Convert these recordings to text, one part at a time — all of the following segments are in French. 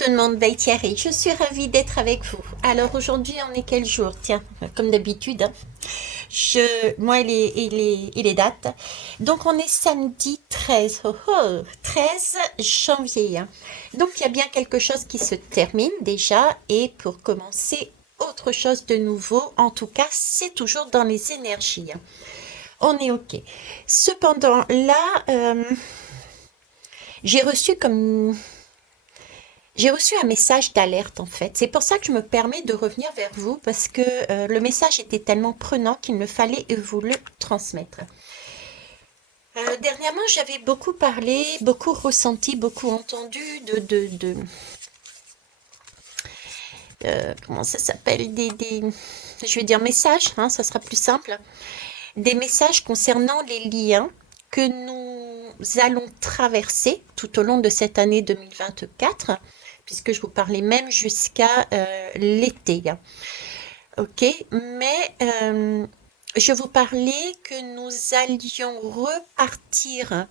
tout le monde, Thierry, je suis ravie d'être avec vous. Alors aujourd'hui, on est quel jour? Tiens, comme d'habitude, hein. Moi, il est date. Donc on est samedi 13, 13 janvier, hein. Donc il y a bien quelque chose qui se termine déjà. Et pour commencer, autre chose de nouveau, en tout cas, c'est toujours dans les énergies, hein. On est OK. Cependant, là, j'ai reçu comme j'ai reçu un message d'alerte en fait. C'est pour ça que je me permets de revenir vers vous parce que le message était tellement prenant qu'il me fallait vous le transmettre. Dernièrement, j'avais beaucoup parlé, beaucoup ressenti, beaucoup entendu comment ça s'appelle je vais dire messages, hein, ça sera plus simple. Des messages concernant les liens que nous allons traverser tout au long de cette année 2024, puisque je vous parlais même jusqu'à l'été, hein. Ok, mais je vous parlais que nous allions repartir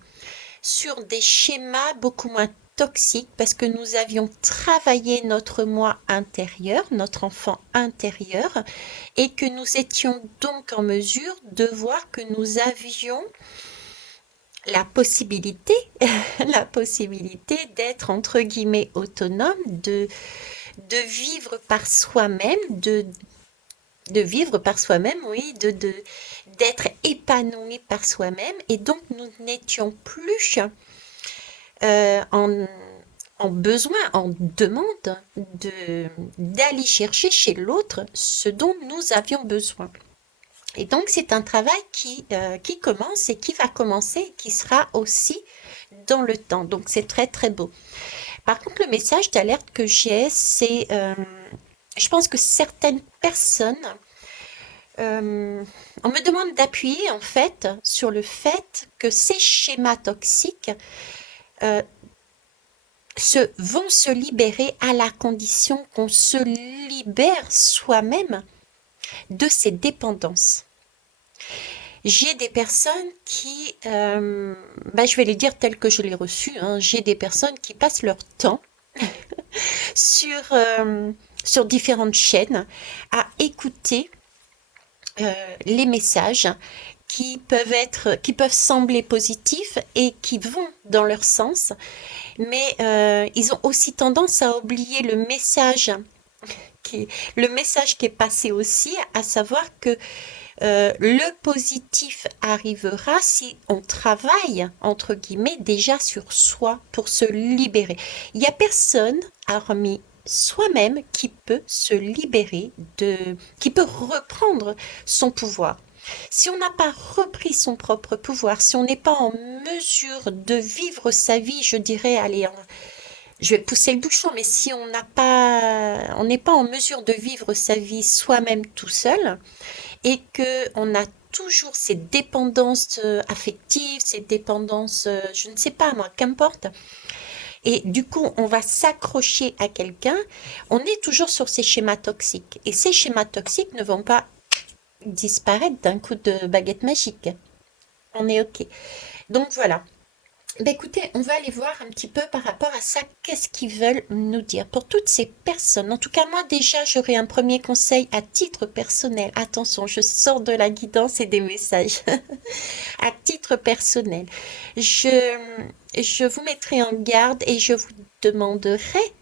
sur des schémas beaucoup moins toxiques parce que nous avions travaillé notre moi intérieur, notre enfant intérieur, et que nous étions donc en mesure de voir que nous avions la possibilité, la possibilité d'être entre guillemets autonome, de vivre par soi-même, de vivre par soi-même, oui, d'être épanoui par soi-même. Et donc, nous n'étions plus en, en besoin, en demande d'aller chercher chez l'autre ce dont nous avions besoin. Et donc, c'est un travail qui commence et qui va commencer et qui sera aussi dans le temps. Donc, c'est très, très beau. Par contre, le message d'alerte que j'ai, c'est, je pense que certaines personnes, on me demande d'appuyer en fait sur le fait que ces schémas toxiques vont se libérer à la condition qu'on se libère soi-même de ces dépendances. J'ai des personnes qui, je vais les dire telles que je les reçues, hein, j'ai des personnes qui passent leur temps sur, sur différentes chaînes à écouter les messages qui peuvent sembler positifs et qui vont dans leur sens, mais ils ont aussi tendance à oublier qui, le message qui est passé aussi, à savoir que le positif arrivera si on travaille, entre guillemets, déjà sur soi pour se libérer. Il n'y a personne, hormis soi-même, qui peut se libérer qui peut reprendre son pouvoir. Si on n'a pas repris son propre pouvoir, si on n'est pas en mesure de vivre sa vie, je dirais, allez, je vais pousser le bouchon, mais si on n'est pas en mesure de vivre sa vie soi-même tout seul, et que on a toujours ces dépendances affectives, ces dépendances, je ne sais pas moi, qu'importe. Et du coup, on va s'accrocher à quelqu'un. On est toujours sur ces schémas toxiques. Et ces schémas toxiques ne vont pas disparaître d'un coup de baguette magique. On est OK. Donc voilà. Ben écoutez, on va aller voir un petit peu par rapport à ça, qu'est-ce qu'ils veulent nous dire. Pour toutes ces personnes, en tout cas moi déjà j'aurais un premier conseil à titre personnel. Attention, je sors de la guidance et des messages. À titre personnel, je vous mettrai en garde et je vous demanderai,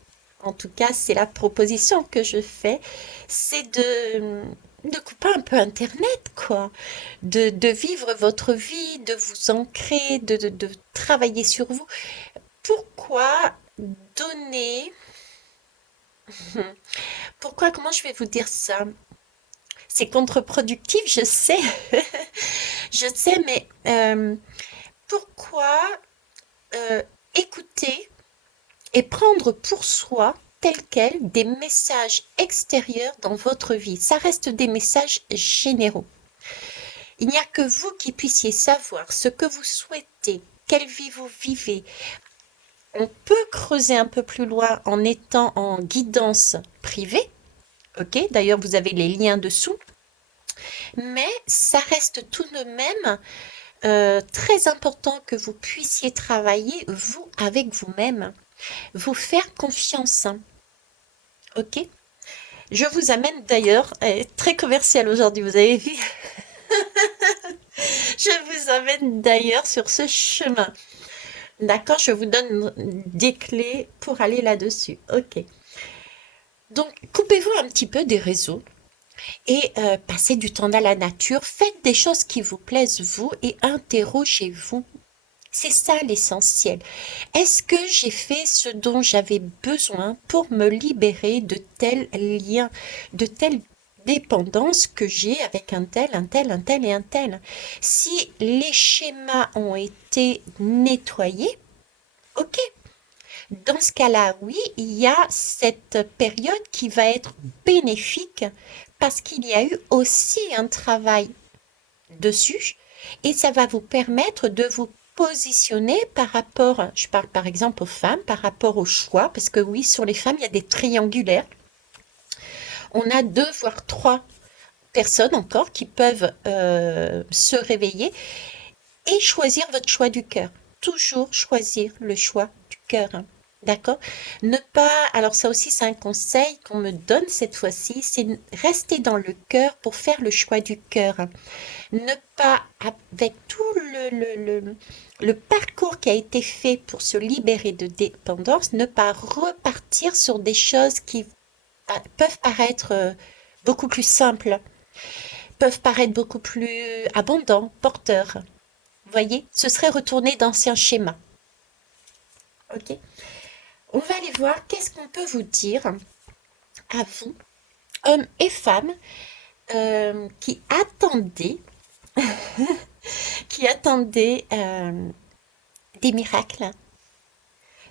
en tout cas c'est la proposition que je fais, c'est de couper un peu Internet, quoi. De vivre votre vie, de vous ancrer, de travailler sur vous. Pourquoi donner... Pourquoi, comment je vais vous dire ça? C'est contre-productif, je sais. Je sais, mais pourquoi écouter et prendre pour soi tel quel des messages extérieurs dans votre vie? Ça reste des messages généraux. Il n'y a que vous qui puissiez savoir ce que vous souhaitez, quelle vie vous vivez. On peut creuser un peu plus loin en étant en guidance privée. Ok, d'ailleurs, vous avez les liens dessous. Mais ça reste tout de même très important que vous puissiez travailler, vous, avec vous-même. vous faire confiance. Ok? Je vous amène d'ailleurs, très commercial aujourd'hui, vous avez vu, je vous amène d'ailleurs sur ce chemin. D'accord? Je vous donne des clés pour aller là-dessus. Ok. Donc, coupez-vous un petit peu des réseaux et passez du temps dans la nature. Faites des choses qui vous plaisent, vous, et interrogez-vous. C'est ça l'essentiel. Est-ce que j'ai fait ce dont j'avais besoin pour me libérer de tels liens, de telle dépendance que j'ai avec un tel, un tel, un tel et un tel? Si les schémas ont été nettoyés, ok. Dans ce cas-là, oui, il y a cette période qui va être bénéfique parce qu'il y a eu aussi un travail dessus et ça va vous permettre de vous positionner par rapport, je parle par exemple aux femmes, par rapport au choix, parce que oui, sur les femmes, il y a des triangulaires. On a 2 voire 3 personnes encore qui peuvent se réveiller et choisir votre choix du cœur. Toujours choisir le choix du cœur. D'accord? Ne pas, alors ça aussi c'est un conseil qu'on me donne cette fois-ci, c'est rester dans le cœur pour faire le choix du cœur. Ne pas, avec tout le parcours qui a été fait pour se libérer de dépendance, ne pas repartir sur des choses qui peuvent paraître beaucoup plus simples, peuvent paraître beaucoup plus abondants, porteurs. Vous voyez, ce serait retourner d'anciens schémas. Ok? On va aller voir qu'est-ce qu'on peut vous dire à vous, hommes et femmes, qui attendaient, qui attendaient des miracles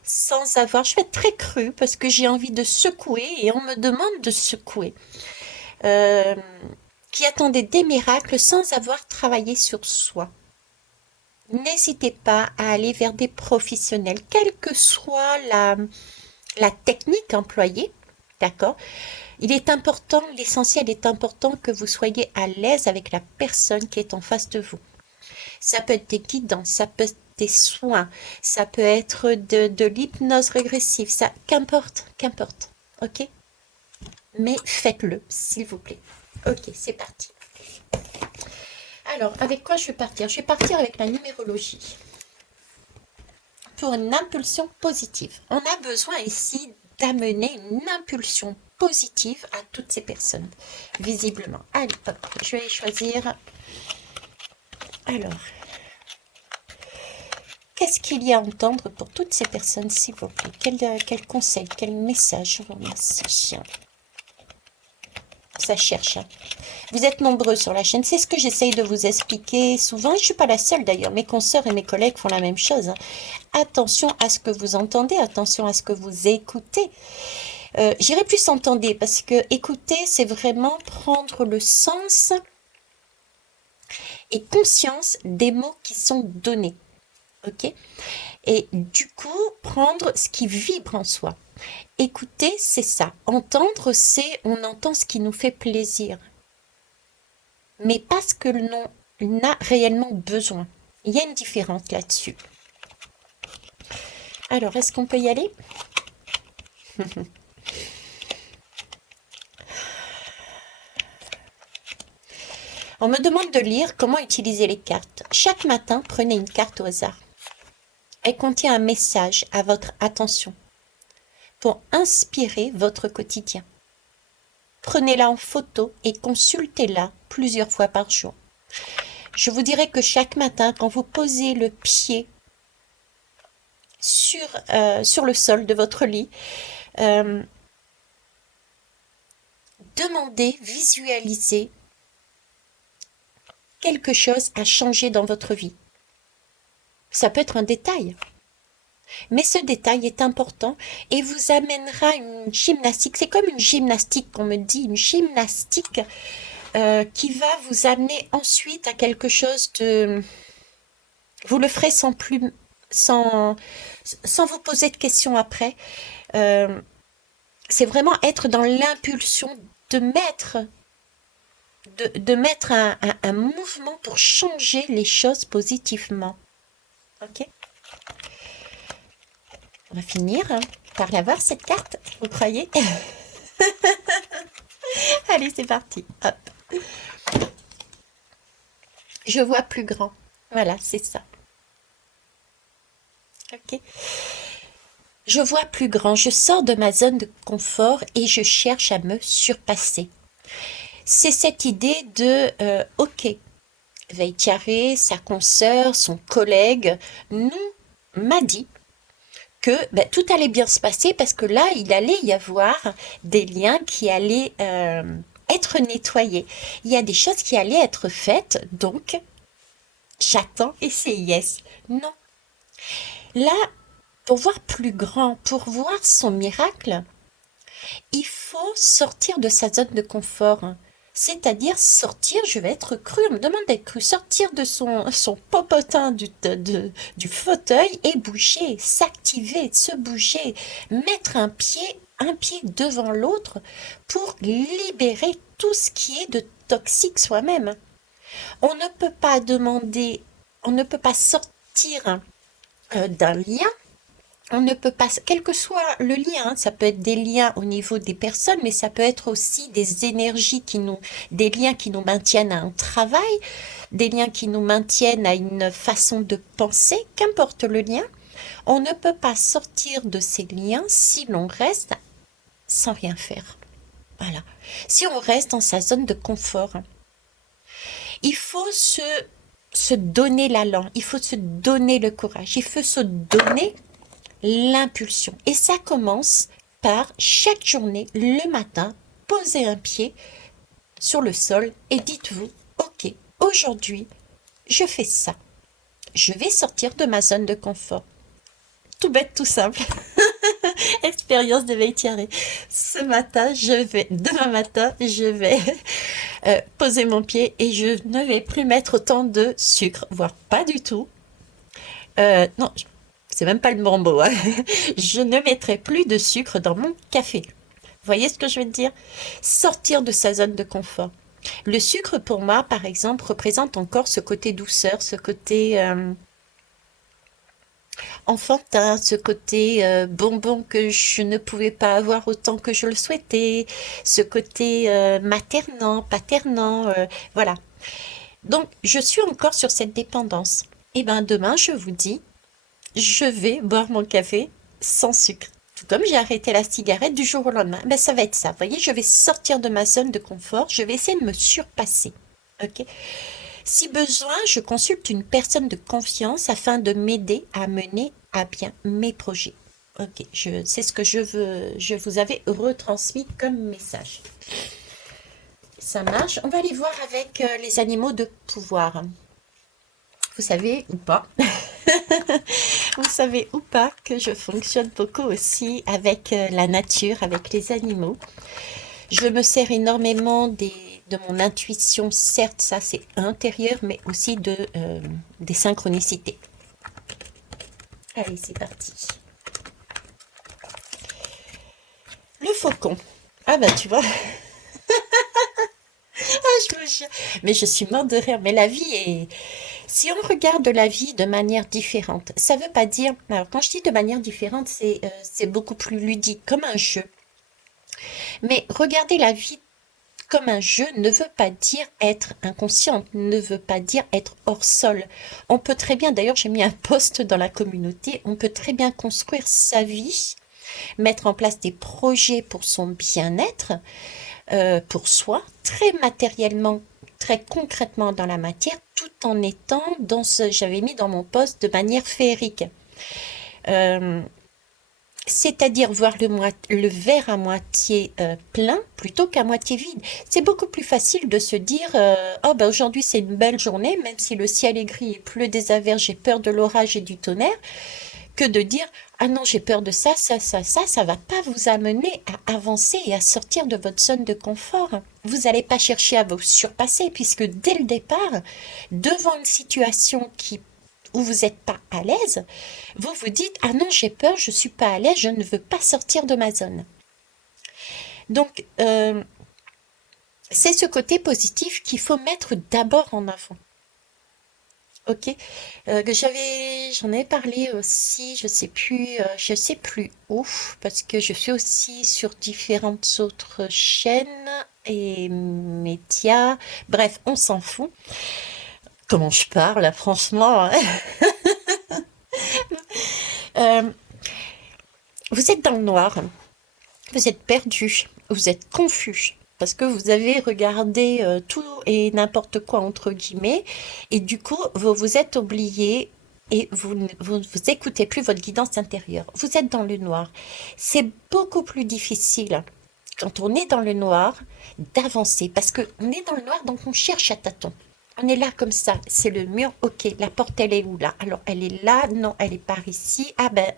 sans avoir. Je vais être très crue parce que j'ai envie de secouer et on me demande de secouer. Euh, qui attendaient des miracles sans avoir travaillé sur soi. N'hésitez pas à aller vers des professionnels, quelle que soit la technique employée, d'accord? Il est important, l'essentiel est important que vous soyez à l'aise avec la personne qui est en face de vous. Ça peut être des guidances, ça peut être des soins, ça peut être de l'hypnose régressive, ça, qu'importe, ok? Mais faites-le, s'il vous plaît. Ok, c'est parti. Alors, avec quoi je vais partir? Je vais partir avec la numérologie. Pour une impulsion positive. On a besoin ici d'amener une impulsion positive à toutes ces personnes, visiblement. Allez, hop, je vais choisir. Alors, qu'est-ce qu'il y a à entendre pour toutes ces personnes, s'il vous plaît? Quel conseil, quel message? Je vous remercie. Ça cherche. Vous êtes nombreux sur la chaîne. C'est ce que j'essaye de vous expliquer souvent. Je ne suis pas la seule d'ailleurs. Mes consoeurs et mes collègues font la même chose. Attention à ce que vous entendez. Attention à ce que vous écoutez. J'irai plus entendez parce que écouter, c'est vraiment prendre le sens et conscience des mots qui sont donnés. Ok? Et du coup, prendre ce qui vibre en soi. Écouter, c'est ça. Entendre, c'est on entend ce qui nous fait plaisir. Mais pas ce que l'on a réellement besoin. Il y a une différence là-dessus. Alors, est-ce qu'on peut y aller? On me demande de lire comment utiliser les cartes. Chaque matin, prenez une carte au hasard. Elle contient un message à votre attention pour inspirer votre quotidien. Prenez-la en photo et consultez-la plusieurs fois par jour. Je vous dirais que chaque matin, quand vous posez le pied sur le sol de votre lit, demandez, visualisez quelque chose à changer dans votre vie. Ça peut être un détail, mais ce détail est important et vous amènera une gymnastique. C'est comme une gymnastique qu'on me dit, une gymnastique qui va vous amener ensuite à quelque chose de... Vous le ferez sans vous poser de questions après. C'est vraiment être dans l'impulsion de mettre un mouvement pour changer les choses positivement. Ok? On va finir par l'avoir, cette carte, vous croyez? Allez, c'est parti. Hop. Je vois plus grand. Voilà, c'est ça. Ok. Je vois plus grand. Je sors de ma zone de confort et je cherche à me surpasser. C'est cette idée de, ok, Veitiaré, sa consoeur, son collègue, nous m'a dit que ben, tout allait bien se passer parce que là, il allait y avoir des liens qui allaient être nettoyés. Il y a des choses qui allaient être faites, donc j'attends et c'est yes. Non. Là, pour voir plus grand, pour voir son miracle, il faut sortir de sa zone de confort. C'est-à-dire sortir, je vais être cru, on me demande d'être cru, sortir de son popotin du fauteuil et bouger, s'activer, se bouger, mettre un pied devant l'autre pour libérer tout ce qui est de toxique soi-même. On ne peut pas demander, on ne peut pas sortir d'un lien. On ne peut pas, quel que soit le lien, ça peut être des liens au niveau des personnes, mais ça peut être aussi des énergies des liens qui nous maintiennent à un travail, des liens qui nous maintiennent à une façon de penser, qu'importe le lien. On ne peut pas sortir de ces liens si l'on reste sans rien faire. Voilà. Si on reste dans sa zone de confort, il faut se donner l'allant, il faut se donner le courage, il faut se donner l'impulsion. Et ça commence par chaque journée, le matin, poser un pied sur le sol et dites-vous, ok, aujourd'hui, je fais ça. Je vais sortir de ma zone de confort. Tout bête, tout simple. Expérience de Veitiaré. Demain matin, je vais poser mon pied et je ne vais plus mettre autant de sucre, voire pas du tout. Non, c'est même pas le bon hein. Je ne mettrai plus de sucre dans mon café. Vous voyez ce que je veux dire? Sortir de sa zone de confort. Le sucre, pour moi, par exemple, représente encore ce côté douceur, ce côté enfantin, ce côté bonbon que je ne pouvais pas avoir autant que je le souhaitais, ce côté maternant, paternant, voilà. Donc, je suis encore sur cette dépendance. Et ben demain, je vous dis, je vais boire mon café sans sucre. Tout comme j'ai arrêté la cigarette du jour au lendemain. Ben, ça va être ça. Vous voyez, je vais sortir de ma zone de confort. Je vais essayer de me surpasser. Ok. Si besoin, je consulte une personne de confiance afin de m'aider à mener à bien mes projets. Ok, c'est ce que je vous avais retransmis comme message. Ça marche. On va aller voir avec les animaux de pouvoir. Vous savez ou pas Vous savez ou pas que je fonctionne beaucoup aussi avec la nature, avec les animaux. Je me sers énormément de mon intuition, certes, ça c'est intérieur, mais aussi des synchronicités. Allez, c'est parti. Le faucon. Ah bah tu vois, je me jure. Mais je suis morte de rire. Mais la vie est... Si on regarde la vie de manière différente, ça veut pas dire... Alors quand je dis de manière différente, c'est beaucoup plus ludique, comme un jeu. Mais regarder la vie comme un jeu ne veut pas dire être inconsciente, ne veut pas dire être hors sol. On peut très bien, d'ailleurs j'ai mis un post dans la communauté, on peut très bien construire sa vie, mettre en place des projets pour son bien-être, pour soi, très matériellement, très concrètement dans la matière, tout en étant j'avais mis dans mon post de manière féerique. C'est-à-dire voir le verre à moitié plein plutôt qu'à moitié vide. C'est beaucoup plus facile de se dire oh ben aujourd'hui c'est une belle journée, même si le ciel est gris, il pleut des averses, j'ai peur de l'orage et du tonnerre, que de dire ah non j'ai peur de ça va pas vous amener à avancer et à sortir de votre zone de confort. Vous n'allez pas chercher à vous surpasser puisque dès le départ, devant une situation où vous n'êtes pas à l'aise, vous vous dites ah non j'ai peur, je suis pas à l'aise, je ne veux pas sortir de ma zone. Donc c'est ce côté positif qu'il faut mettre d'abord en avant. Ok. J'en ai parlé aussi, je sais plus où, parce que je suis aussi sur différentes autres chaînes et médias. Bref, on s'en fout. Comment je parle, là, franchement, hein. Euh, vous êtes dans le noir, vous êtes perdu, vous êtes confus. Parce que vous avez regardé tout et n'importe quoi entre guillemets, et du coup, vous vous êtes oublié et vous écoutez plus votre guidance intérieure. Vous êtes dans le noir. C'est beaucoup plus difficile quand on est dans le noir d'avancer parce que on est dans le noir, donc on cherche à tâtons. On est là comme ça, c'est le mur, ok, la porte elle est où là? Alors elle est là, non, elle est par ici, ah ben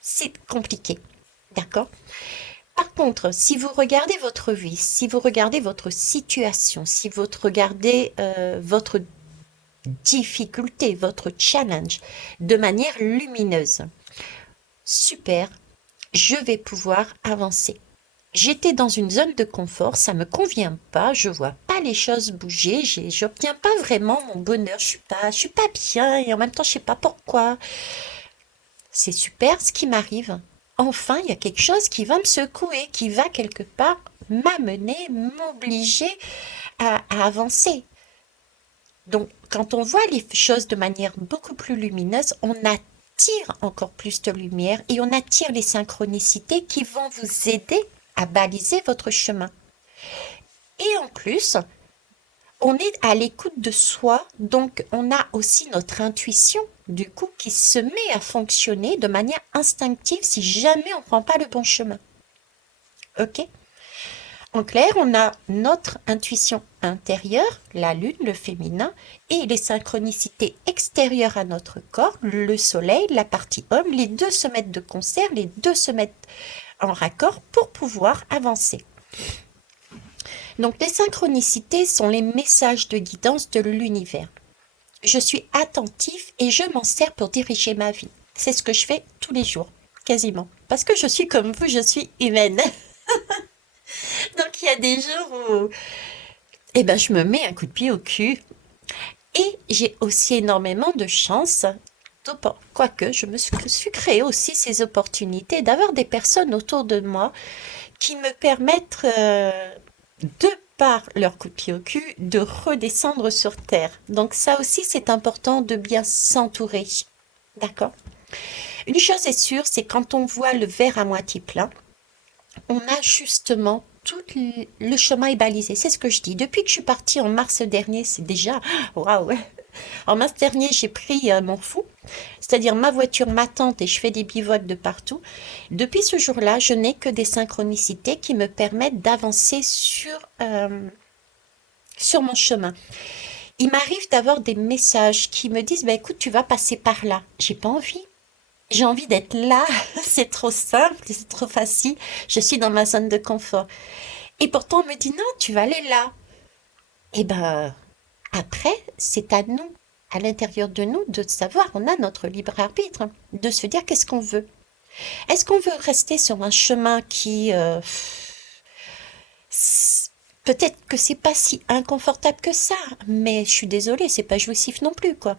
c'est compliqué, d'accord? Par contre, si vous regardez votre vie, si vous regardez votre situation, si vous regardez votre difficulté, votre challenge de manière lumineuse, super, je vais pouvoir avancer. J'étais dans une zone de confort, ça me convient pas, je vois pas les choses bouger, j'obtiens pas vraiment mon bonheur, je suis pas bien et en même temps je sais pas pourquoi. C'est super ce qui m'arrive. Enfin, il y a quelque chose qui va me secouer, qui va quelque part m'amener, m'obliger à avancer. Donc, quand on voit les choses de manière beaucoup plus lumineuse, on attire encore plus de lumière et on attire les synchronicités qui vont vous aider à baliser votre chemin. Et en plus, on est à l'écoute de soi, donc on a aussi notre intuition, du coup, qui se met à fonctionner de manière instinctive si jamais on ne prend pas le bon chemin. Ok? En clair, on a notre intuition intérieure, la lune, le féminin, et les synchronicités extérieures à notre corps, le soleil, la partie homme, les deux se mettent de concert, les deux se mettent en raccord pour pouvoir avancer. Donc les synchronicités sont les messages de guidance de l'univers. Je suis attentif et je m'en sers pour diriger ma vie. C'est ce que je fais tous les jours, quasiment. Parce que je suis comme vous, je suis humaine. Donc il y a des jours où eh ben, je me mets un coup de pied au cul. Et j'ai aussi énormément de chance, quoique je me suis créé aussi ces opportunités d'avoir des personnes autour de moi qui me permettent, de par leur coup de pied au cul, de redescendre sur terre. Donc ça aussi, c'est important de bien s'entourer. D'accord? Une chose est sûre, c'est quand on voit le verre à moitié plein, on a justement tout le chemin est balisé. C'est ce que je dis. Depuis que je suis partie en mars dernier, c'est déjà waouh. En mars dernier, j'ai pris mon fou, c'est-à-dire ma voiture, ma tente et je fais des bivouacs de partout. Depuis ce jour-là, je n'ai que des synchronicités qui me permettent d'avancer sur mon chemin. Il m'arrive d'avoir des messages qui me disent, bah, écoute, tu vas passer par là. J'ai pas envie. J'ai envie d'être là. C'est trop simple, c'est trop facile. Je suis dans ma zone de confort. Et pourtant, on me dit, non, tu vas aller là. Eh ben, après, c'est à nous, à l'intérieur de nous, de savoir, on a notre libre arbitre, de se dire qu'est-ce qu'on veut. Est-ce qu'on veut rester sur un chemin qui, peut-être que c'est pas si inconfortable que ça, mais je suis désolée, c'est pas jouissif non plus, quoi.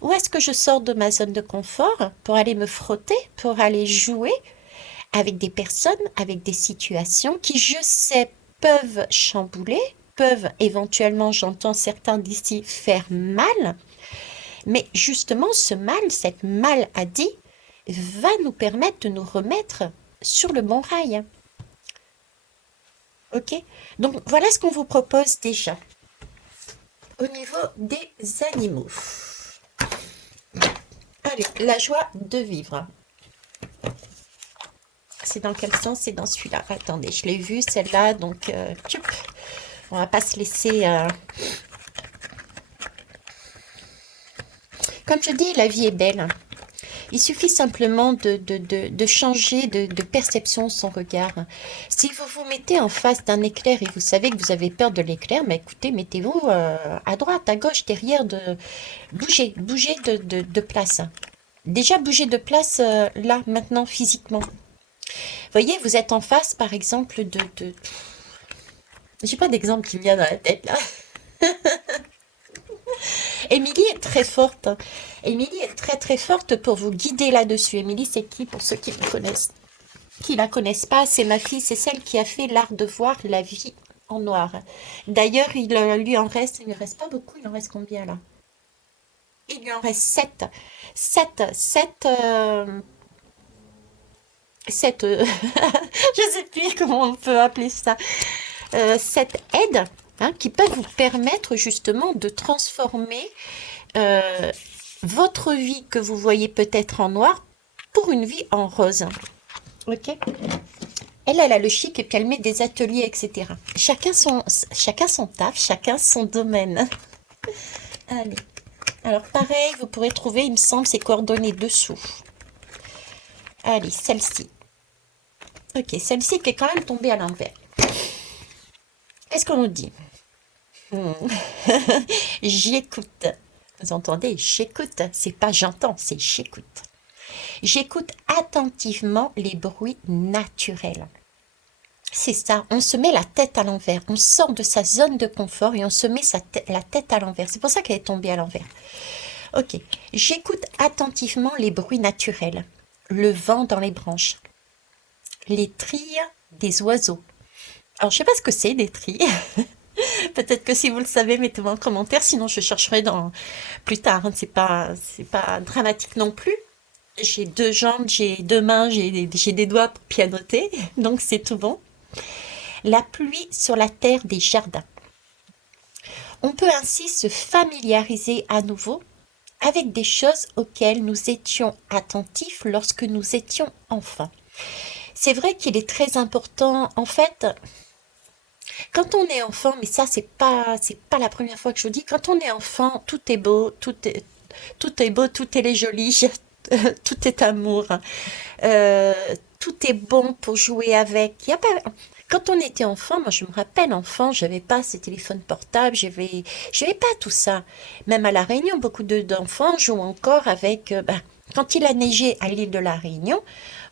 Ou est-ce que je sors de ma zone de confort pour aller me frotter, pour aller jouer avec des personnes, avec des situations qui, je sais, peuvent chambouler, peuvent éventuellement, j'entends certains d'ici, faire mal, mais justement, ce mal, cette maladie, va nous permettre de nous remettre sur le bon rail. Ok? Donc voilà ce qu'on vous propose déjà. Au niveau des animaux. Allez, la joie de vivre. C'est dans quel sens? C'est dans celui-là. Attendez, je l'ai vu celle-là, donc on va pas se laisser. Comme je dis, la vie est belle. Il suffit simplement de changer de perception son regard. Si vous vous mettez en face d'un éclair et vous savez que vous avez peur de l'éclair, mais écoutez, mettez-vous à droite, à gauche, derrière, bougez de place. Déjà bougez de place là, maintenant, physiquement. Voyez, vous êtes en face, par exemple, j'ai pas d'exemple qui me vient dans la tête là. Émilie est très forte. Émilie est très très forte pour vous guider là-dessus. Émilie, c'est qui pour ceux qui me connaissent? Qui la connaissent pas, c'est ma fille, c'est celle qui a fait l'art de voir la vie en noir. D'ailleurs, il lui reste pas beaucoup, il en reste combien là? Il lui en reste 7. 7, 7, 7, je sais plus comment on peut appeler ça. 7 aides hein, qui peuvent vous permettre justement de transformer euh, votre vie que vous voyez peut-être en noir pour une vie en rose. Ok? Elle a le chic et puis elle met des ateliers, etc. Chacun son taf, chacun son domaine. Allez. Alors pareil, vous pourrez trouver, il me semble, ses coordonnées dessous. Allez, celle-ci. Ok, celle-ci qui est quand même tombée à l'envers. Qu'est-ce qu'on nous dit? J'écoute. Vous entendez? J'écoute. C'est pas j'entends, c'est j'écoute. J'écoute attentivement les bruits naturels. C'est ça, on se met la tête à l'envers, on sort de sa zone de confort et on se met la tête à l'envers. C'est pour ça qu'elle est tombée à l'envers. Ok, j'écoute attentivement les bruits naturels, le vent dans les branches, les trilles des oiseaux. Alors, je sais pas ce que c'est, des trilles. Peut-être que si vous le savez, mettez-moi en commentaire, sinon je chercherai plus tard. Hein. C'est pas dramatique non plus. J'ai 2 jambes, j'ai 2 mains, j'ai des doigts pour pianoter, donc c'est tout bon. La pluie sur la terre des jardins. On peut ainsi se familiariser à nouveau avec des choses auxquelles nous étions attentifs lorsque nous étions enfants. C'est vrai qu'il est très important, en fait, quand on est enfant, mais ça c'est pas la première fois que je vous dis, quand on est enfant, tout est beau, tout est beau, tout est joli, tout est amour, euh, tout est bon pour jouer avec. Y a pas, quand on était enfant, moi je me rappelle enfant, j'avais pas ces téléphones portables, j'avais pas tout ça. Même à La Réunion, beaucoup d'enfants jouent encore avec. Quand il a neigé à l'île de La Réunion,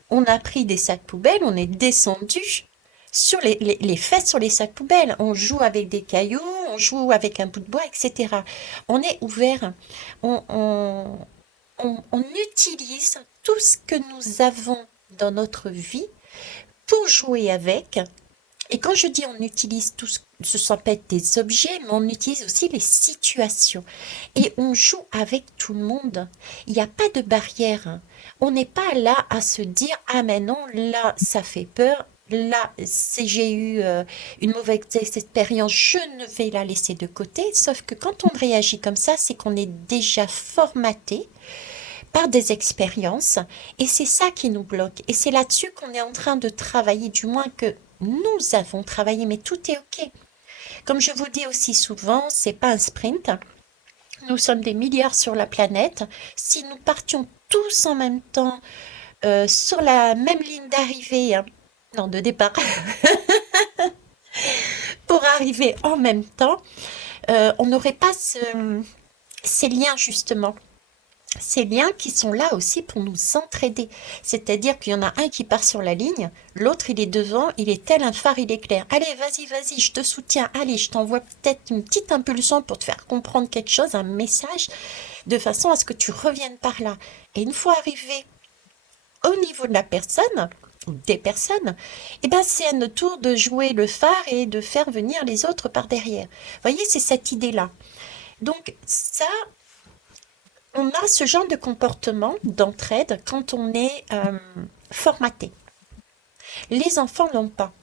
on a pris des sacs poubelles, on est descendu sur les fesses sur les sacs poubelles. On joue avec des cailloux, on joue avec un bout de bois, etc. On est ouvert. On, on utilise tout ce que nous avons dans notre vie pour jouer avec. Et quand je dis on utilise tout ça peut être des objets, mais on utilise aussi les situations. Et on joue avec tout le monde. Il n'y a pas de barrière. On n'est pas là à se dire, ah mais non, là, ça fait peur. Là, si j'ai eu une mauvaise expérience, je ne vais la laisser de côté. Sauf que quand on réagit comme ça, c'est qu'on est déjà formaté par des expériences et c'est ça qui nous bloque. Et c'est là-dessus qu'on est en train de travailler, du moins que nous avons travaillé, mais tout est OK. Comme je vous dis aussi souvent, c'est pas un sprint. Nous sommes des milliards sur la planète. Si nous partions tous en même temps sur la même ligne d'arrivée, hein, non, de départ, pour arriver en même temps, on n'aurait pas ces liens justement. Ces liens qui sont là aussi pour nous entraider. C'est-à-dire qu'il y en a un qui part sur la ligne, l'autre il est devant, il est tel un phare, il éclaire. Allez, vas-y, vas-y, je te soutiens. Allez, je t'envoie peut-être une petite impulsion pour te faire comprendre quelque chose, un message, de façon à ce que tu reviennes par là. Et une fois arrivé au niveau de la personne, ou des personnes, eh ben c'est à notre tour de jouer le phare et de faire venir les autres par derrière. Vous voyez, c'est cette idée-là. Donc ça, on a ce genre de comportement d'entraide quand on est formaté. Les enfants l'ont pas.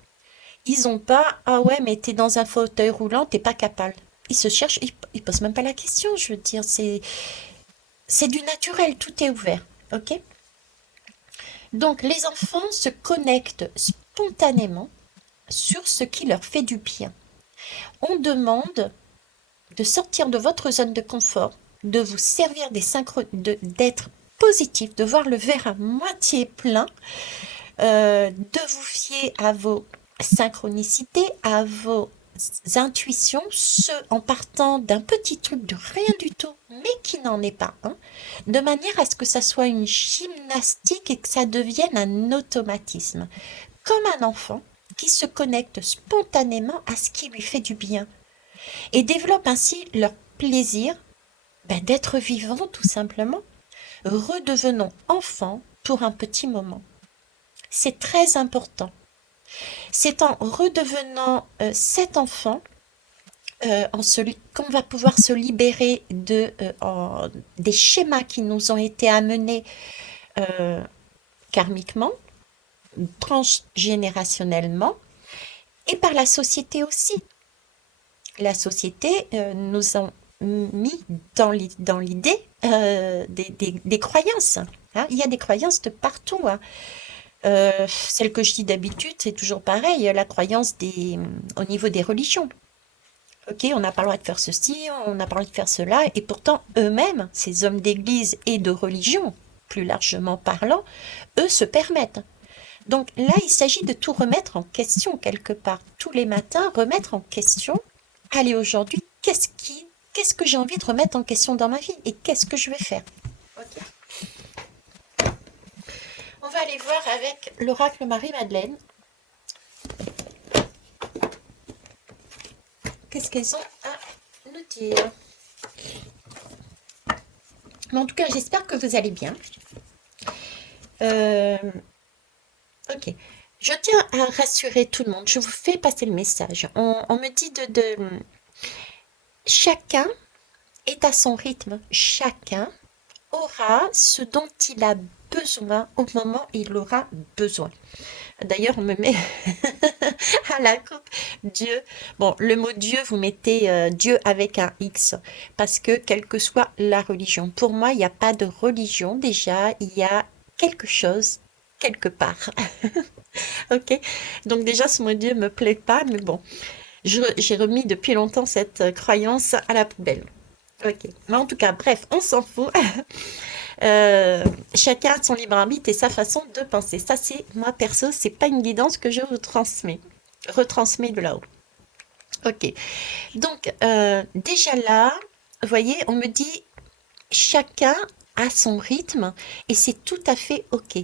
Ils ont pas, ah ouais, mais t'es dans un fauteuil roulant, t'es pas capable. Ils se cherchent, ils posent même pas la question, je veux dire, c'est du naturel, tout est ouvert, ok? Donc les enfants se connectent spontanément sur ce qui leur fait du bien. On demande de sortir de votre zone de confort, de vous servir d'être positif, de voir le verre à moitié plein, de vous fier à vos synchronicités, à vos intuitions, en partant d'un petit truc de rien du tout, mais qui n'en est pas un, de manière à ce que ça soit une gymnastique et que ça devienne un automatisme, comme un enfant qui se connecte spontanément à ce qui lui fait du bien et développe ainsi leur plaisir d'être vivant tout simplement. Redevenons enfants pour un petit moment. C'est très important. C'est en redevenant cet enfant qu'on va pouvoir se libérer des schémas qui nous ont été amenés euh, karmiquement, transgénérationnellement, et par la société aussi. La société nous a mis dans l'idée des croyances. Hein. Il y a des croyances de partout. Hein. Celle que je dis d'habitude, c'est toujours pareil, la croyance au niveau des religions. Ok, on n'a pas le droit de faire ceci, on n'a pas le droit de faire cela, et pourtant eux-mêmes, ces hommes d'église et de religion, plus largement parlant, eux se permettent. Donc là, il s'agit de tout remettre en question quelque part. Tous les matins, remettre en question. Allez, aujourd'hui, qu'est-ce que j'ai envie de remettre en question dans ma vie et qu'est-ce que je vais faire? Ok. On va aller voir avec l'oracle Marie-Madeleine. Qu'est-ce qu'elles ont à nous dire? Mais en tout cas, j'espère que vous allez bien. Ok. Je tiens à rassurer tout le monde. Je vous fais passer le message. On me dit chacun est à son rythme. Chacun aura ce dont il a besoin au moment où il aura besoin. D'ailleurs, on me met à la coupe Dieu. Bon, le mot Dieu, vous mettez Dieu avec un X, parce que quelle que soit la religion, pour moi, il n'y a pas de religion déjà, il y a quelque chose quelque part. Ok? Donc déjà, ce mot Dieu me plaît pas, mais bon, j'ai remis depuis longtemps cette croyance à la poubelle. Ok. Mais en tout cas, bref, on s'en fout. Chacun a son libre arbitre et sa façon de penser. Ça, c'est moi perso, c'est pas une guidance que je vous transmets. Retransmets de là-haut. Ok. Donc, déjà là, vous voyez, on me dit chacun a son rythme et c'est tout à fait ok.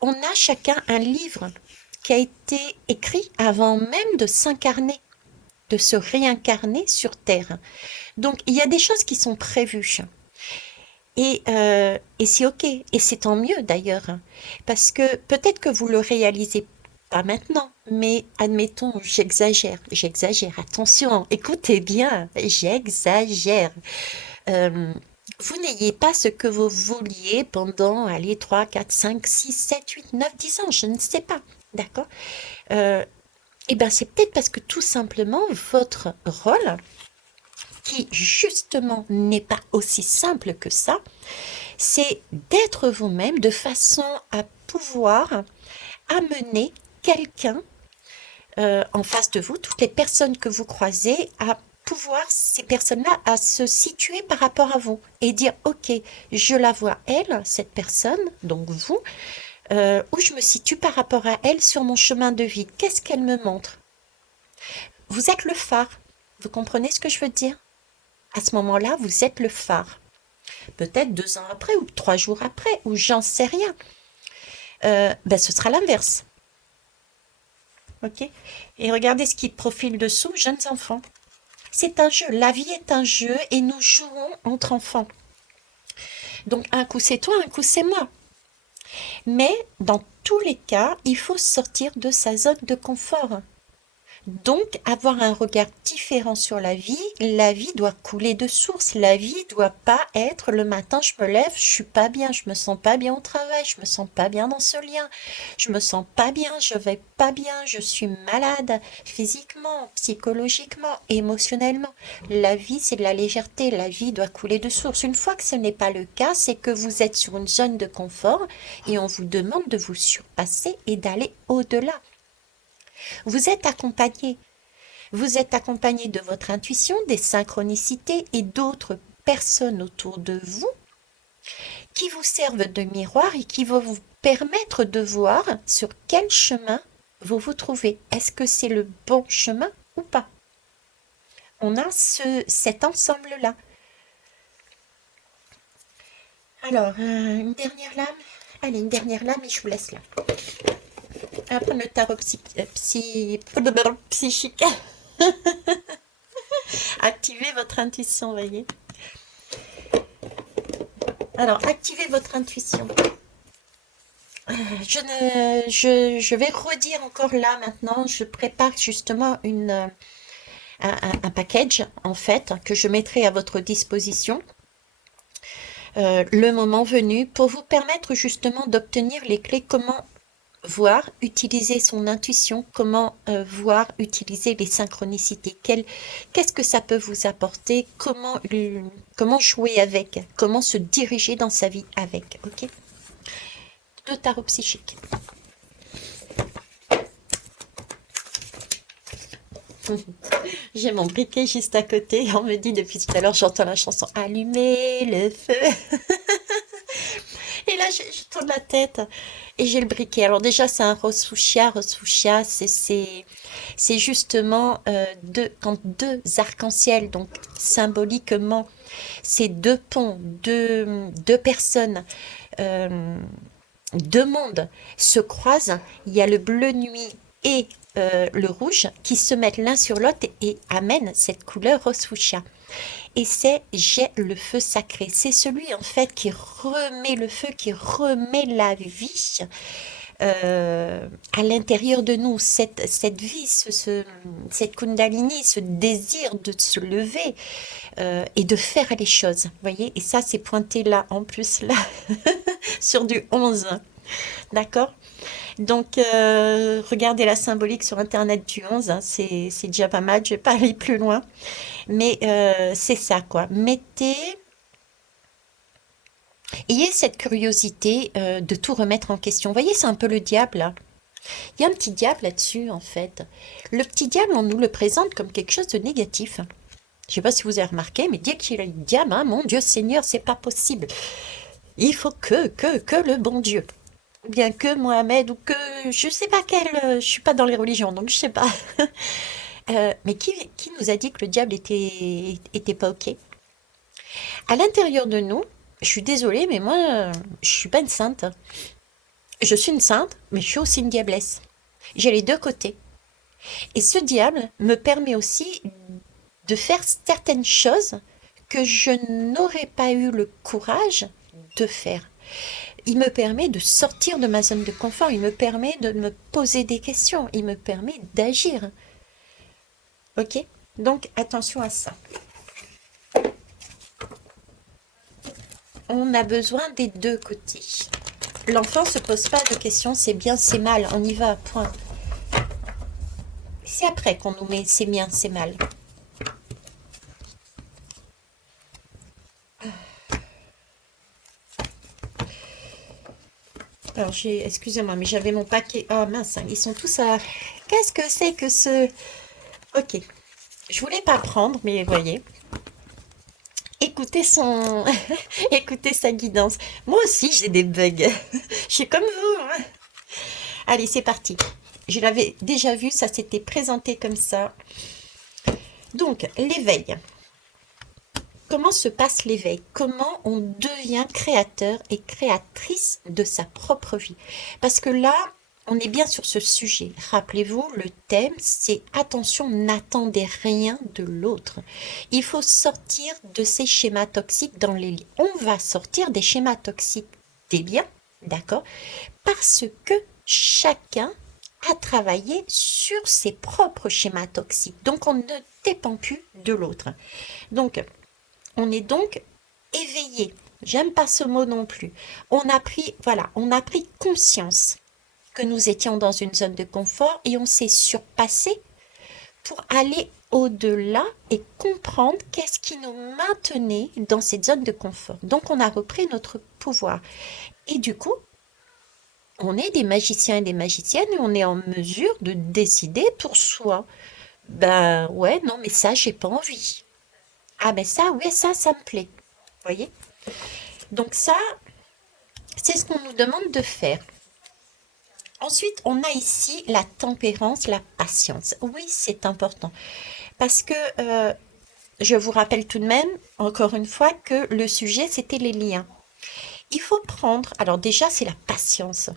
On a chacun un livre qui a été écrit avant même de s'incarner, de se réincarner sur Terre. Donc, il y a des choses qui sont prévues. Et c'est ok, et c'est tant mieux d'ailleurs, parce que peut-être que vous le réalisez pas maintenant, mais admettons, j'exagère, attention, écoutez bien, j'exagère. Euh, vous n'ayez pas ce que vous vouliez pendant, allez, 3, 4, 5, 6, 7, 8, 9, 10 ans, je ne sais pas, d'accord? Eh bien, c'est peut-être parce que tout simplement, votre rôle, qui justement n'est pas aussi simple que ça, c'est d'être vous-même de façon à pouvoir amener quelqu'un en face de vous, toutes les personnes que vous croisez, à pouvoir, ces personnes-là, à se situer par rapport à vous et dire, ok, je la vois elle, cette personne, donc vous, où je me situe par rapport à elle sur mon chemin de vie. Qu'est-ce qu'elle me montre? Vous êtes le phare. Vous comprenez ce que je veux dire? À ce moment-là, vous êtes le phare. Peut-être 2 ans après ou 3 jours après, ou j'en sais rien. Ce sera l'inverse. Ok? Et regardez ce qui profile dessous, jeunes enfants. C'est un jeu. La vie est un jeu et nous jouons entre enfants. Donc un coup c'est toi, un coup c'est moi. Mais dans tous les cas, il faut sortir de sa zone de confort. Donc, avoir un regard différent sur la vie doit couler de source. La vie doit pas être le matin, je me lève, je suis pas bien, je me sens pas bien au travail, je me sens pas bien dans ce lien, je me sens pas bien, je vais pas bien, je suis malade physiquement, psychologiquement, émotionnellement. La vie, c'est de la légèreté, la vie doit couler de source. Une fois que ce n'est pas le cas, c'est que vous êtes sur une zone de confort et on vous demande de vous surpasser et d'aller au-delà. Vous êtes accompagné. Vous êtes accompagné de votre intuition, des synchronicités et d'autres personnes autour de vous qui vous servent de miroir et qui vont vous permettre de voir sur quel chemin vous vous trouvez. Est-ce que c'est le bon chemin ou pas? On a cet ensemble-là. Alors, une dernière lame. Allez, une dernière lame et je vous laisse là. Après le tarot psychique. Activez votre intuition, voyez. Alors, activez votre intuition. Je vais redire encore là maintenant, je prépare justement un package en fait que je mettrai à votre disposition le moment venu pour vous permettre justement d'obtenir les clés comment voir, utiliser son intuition, comment voir, utiliser les synchronicités, qu'est-ce que ça peut vous apporter, comment jouer avec, comment se diriger dans sa vie avec, ok? De tarot psychique. J'ai mon briquet juste à côté. On me dit depuis tout à l'heure, j'entends la chanson Allumer le feu. Et là, je tourne la tête et j'ai le briquet. Alors déjà, c'est un rose fuchsia. Rose fuchsia, c'est justement quand deux arcs-en-ciel, donc symboliquement, ces deux ponts, deux personnes, euh, deux mondes se croisent. Il y a le bleu nuit et le rouge qui se mettent l'un sur l'autre et amènent cette couleur rose fuchsia. Et c'est j'ai le feu sacré. C'est celui en fait qui remet le feu, qui remet la vie à l'intérieur de nous. Cette vie, cette kundalini, ce désir de se lever et de faire les choses. Vous voyez? Et ça, c'est pointé là, en plus là, sur du 11. D'accord? Donc, regardez la symbolique sur Internet du 11, hein, c'est déjà pas mal, je vais pas aller plus loin. Mais c'est ça, quoi. Ayez cette curiosité de tout remettre en question. Vous voyez, c'est un peu le diable, là. Il y a un petit diable là-dessus, en fait. Le petit diable, on nous le présente comme quelque chose de négatif. Je sais pas si vous avez remarqué, mais dès qu'il y a le diable, hein, mon Dieu Seigneur, c'est pas possible. Il faut que le bon Dieu. Ou bien que Mohamed, ou que je sais pas quel, je suis pas dans les religions, donc je sais pas. Mais qui nous a dit que le diable était pas ok? À l'intérieur de nous, je suis désolée, mais moi, je suis pas une sainte. Je suis une sainte, mais je suis aussi une diablesse. J'ai les deux côtés. Et ce diable me permet aussi de faire certaines choses que je n'aurais pas eu le courage de faire. Il me permet de sortir de ma zone de confort, il me permet de me poser des questions, il me permet d'agir. Ok? Donc attention à ça. On a besoin des deux côtés. L'enfant se pose pas de questions, c'est bien, c'est mal, on y va, point. C'est après qu'on nous met c'est bien, c'est mal. Alors, excusez-moi, mais j'avais mon paquet. Oh mince, ils sont tous à. Qu'est-ce que c'est que ce. Ok. Je voulais pas prendre, mais voyez. Écoutez écoutez sa guidance. Moi aussi, j'ai des bugs. Je suis comme vous, hein. Allez, c'est parti. Je l'avais déjà vu, ça s'était présenté comme ça. Donc, l'éveil. Comment se passe l'éveil? Comment on devient créateur et créatrice de sa propre vie? Parce que là, on est bien sur ce sujet. Rappelez-vous, le thème, c'est attention, n'attendez rien de l'autre. Il faut sortir de ces schémas toxiques dans les lits. On va sortir des schémas toxiques des biens, d'accord? Parce que chacun a travaillé sur ses propres schémas toxiques. Donc, on ne dépend plus de l'autre. Donc, on est donc éveillé. J'aime pas ce mot non plus. On a pris conscience que nous étions dans une zone de confort et on s'est surpassé pour aller au-delà et comprendre qu'est-ce qui nous maintenait dans cette zone de confort. Donc on a repris notre pouvoir. Et du coup, on est des magiciens et des magiciennes et on est en mesure de décider pour soi. Ben ouais, non, mais ça, j'ai pas envie. Ah ben ça, oui, ça me plaît. Vous voyez? Donc ça, c'est ce qu'on nous demande de faire. Ensuite, on a ici la tempérance, la patience. Oui, c'est important. Parce que je vous rappelle tout de même, encore une fois, que le sujet, c'était les liens. Il faut prendre, alors déjà, c'est la patience.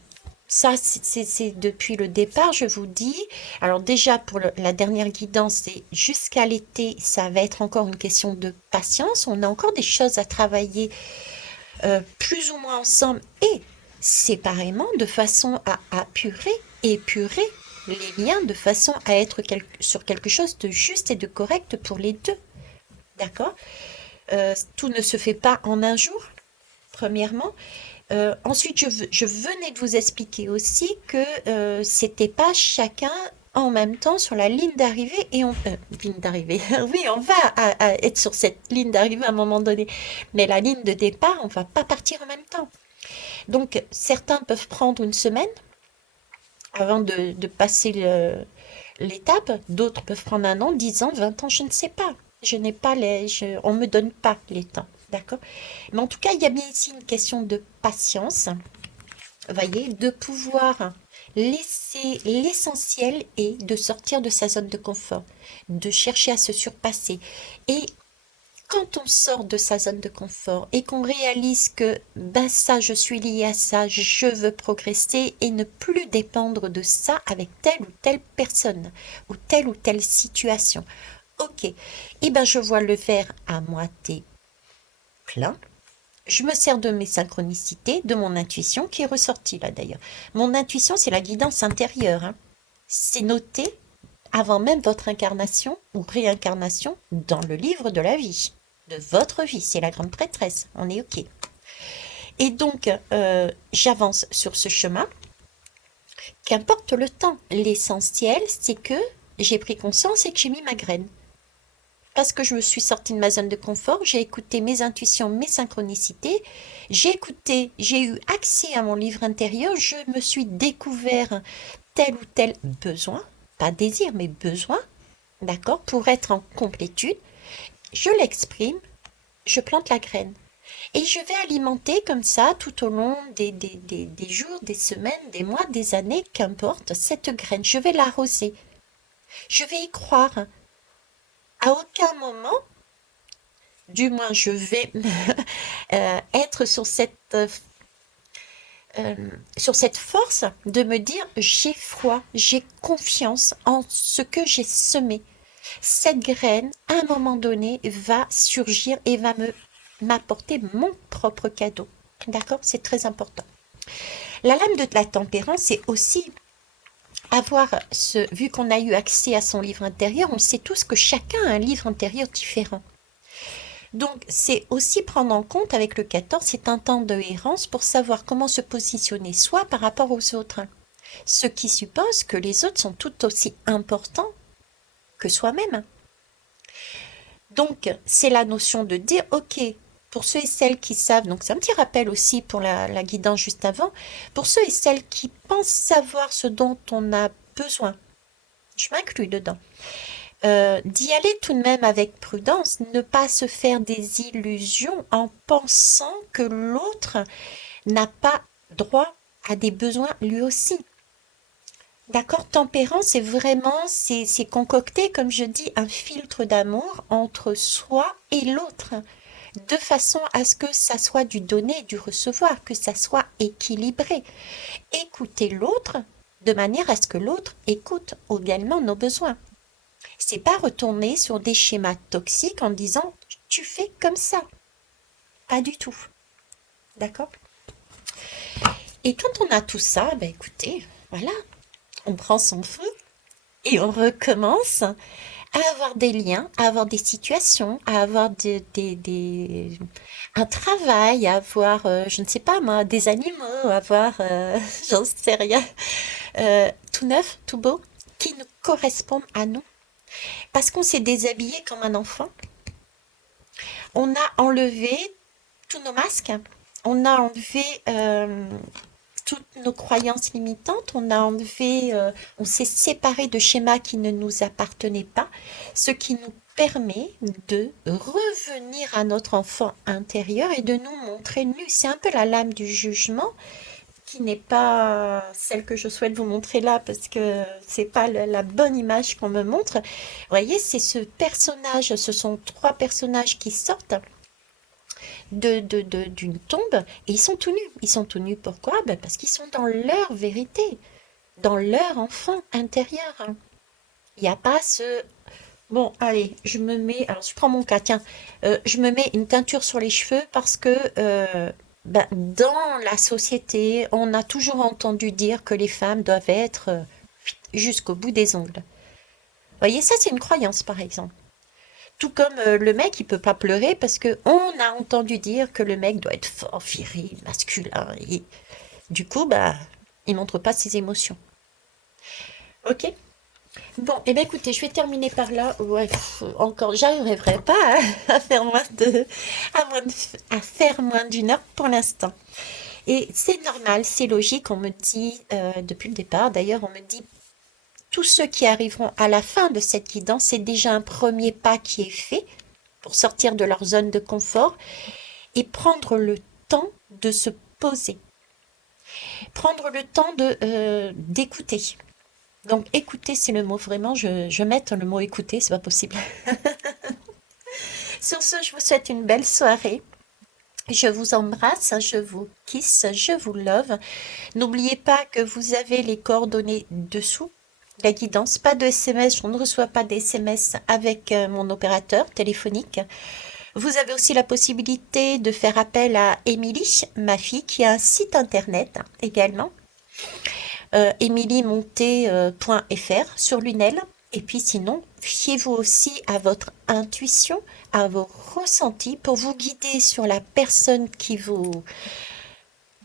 Ça, c'est depuis le départ, je vous dis. Alors déjà, pour la dernière guidance, c'est jusqu'à l'été, ça va être encore une question de patience. On a encore des choses à travailler plus ou moins ensemble et séparément, de façon à épurer les liens, de façon à être sur quelque chose de juste et de correct pour les deux. D'accord? Tout ne se fait pas en un jour, premièrement. Ensuite, je venais de vous expliquer aussi que c'était pas chacun en même temps sur la ligne d'arrivée et ligne d'arrivée. Oui, on va être sur cette ligne d'arrivée à un moment donné, mais la ligne de départ, on va pas partir en même temps. Donc, certains peuvent prendre une semaine avant de passer l'étape, d'autres peuvent prendre un an, 10 ans, 20 ans, je ne sais pas. Je n'ai pas on me donne pas les temps, d'accord? Mais en tout cas, il y a bien ici une question de patience, vous voyez, de pouvoir laisser l'essentiel et de sortir de sa zone de confort, de chercher à se surpasser. Et quand on sort de sa zone de confort et qu'on réalise que ben ça, je suis lié à ça, je veux progresser et ne plus dépendre de ça avec telle ou telle personne ou telle situation. Ok, et ben je vois le verre à moitié plein. Je me sers de mes synchronicités, de mon intuition qui est ressortie là d'ailleurs. Mon intuition, c'est la guidance intérieure, hein. C'est noté avant même votre incarnation ou réincarnation dans le livre de la vie, de votre vie. C'est la grande prêtresse, on est OK. Et donc, j'avance sur ce chemin, qu'importe le temps. L'essentiel, c'est que j'ai pris conscience et que j'ai mis ma graine. Parce que je me suis sortie de ma zone de confort, j'ai écouté mes intuitions, mes synchronicités, j'ai eu accès à mon livre intérieur, je me suis découvert tel ou tel besoin, pas désir, mais besoin, d'accord, pour être en complétude, je l'exprime, je plante la graine. Et je vais alimenter comme ça tout au long des jours, des semaines, des mois, des années, qu'importe, cette graine. Je vais l'arroser. Je vais y croire. À aucun moment, du moins je vais être sur cette force de me dire j'ai foi, j'ai confiance en ce que j'ai semé. Cette graine, à un moment donné, va surgir et va m'apporter mon propre cadeau. D'accord? C'est très important. La lame de la tempérance, c'est aussi vu qu'on a eu accès à son livre intérieur, on sait tous que chacun a un livre intérieur différent. Donc, c'est aussi prendre en compte avec le 14, c'est un temps de errance pour savoir comment se positionner soi par rapport aux autres. Ce qui suppose que les autres sont tout aussi importants que soi-même. Donc, c'est la notion de dire, ok, pour ceux et celles qui savent, donc c'est un petit rappel aussi pour la guidance juste avant, pour ceux et celles qui pensent savoir ce dont on a besoin, je m'inclus dedans, d'y aller tout de même avec prudence, ne pas se faire des illusions en pensant que l'autre n'a pas droit à des besoins lui aussi. D'accord, tempérance, c'est concocter, comme je dis, un filtre d'amour entre soi et l'autre, de façon à ce que ça soit du donner et du recevoir, que ça soit équilibré. Écouter l'autre de manière à ce que l'autre écoute également nos besoins. C'est pas retourner sur des schémas toxiques en disant tu fais comme ça. Pas du tout. D'accord? Et quand on a tout ça, ben écoutez, voilà, on prend son feu et on recommence à avoir des liens, à avoir des situations, à avoir un travail, à avoir, je ne sais pas moi, des animaux, à avoir, j'en sais rien, tout neuf, tout beau, qui nous correspondent à nous. Parce qu'on s'est déshabillé comme un enfant, on a enlevé tous nos masques, on a enlevé toutes nos croyances limitantes, on s'est séparé de schémas qui ne nous appartenaient pas, ce qui nous permet de revenir à notre enfant intérieur et de nous montrer nus. C'est un peu la lame du jugement qui n'est pas celle que je souhaite vous montrer là parce que c'est pas la bonne image qu'on me montre. Vous voyez, c'est ce sont trois personnages qui sortent d'une tombe et ils sont tout nus. Ils sont tout nus pourquoi? Ben parce qu'ils sont dans leur vérité, dans leur enfant intérieur. Il n'y a pas ce... Bon, allez, alors je prends mon cas, tiens, je me mets une teinture sur les cheveux parce que ben, dans la société, on a toujours entendu dire que les femmes doivent être jusqu'au bout des ongles. Vous voyez, ça c'est une croyance par exemple. Tout comme le mec, il peut pas pleurer parce que on a entendu dire que le mec doit être fort, viril, masculin. Et du coup, bah, il montre pas ses émotions. Ok? Bon, eh bien écoutez, je vais terminer par là. Ouais, encore, j'arriverai pas à faire à faire moins d'une heure pour l'instant. Et c'est normal, c'est logique, on me dit depuis le départ, d'ailleurs, on me dit tous ceux qui arriveront à la fin de cette guidance, c'est déjà un premier pas qui est fait pour sortir de leur zone de confort et prendre le temps de se poser, prendre le temps de d'écouter. Donc écouter, c'est le mot vraiment, je mette le mot écouter, c'est pas possible. Sur ce, je vous souhaite une belle soirée. Je vous embrasse, je vous kiss, je vous love. N'oubliez pas que vous avez les coordonnées dessous. La guidance, pas de SMS, je ne reçois pas d'SMS avec mon opérateur téléphonique. Vous avez aussi la possibilité de faire appel à Émilie, ma fille, qui a un site internet également, emilymonté.fr sur Lunel. Et puis sinon, fiez-vous aussi à votre intuition, à vos ressentis pour vous guider sur la personne qui vous...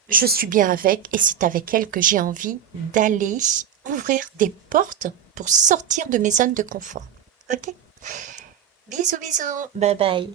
Je suis bien avec et c'est avec elle que j'ai envie d'aller ouvrir des portes pour sortir de mes zones de confort. Ok? Bisous bisous, bye bye.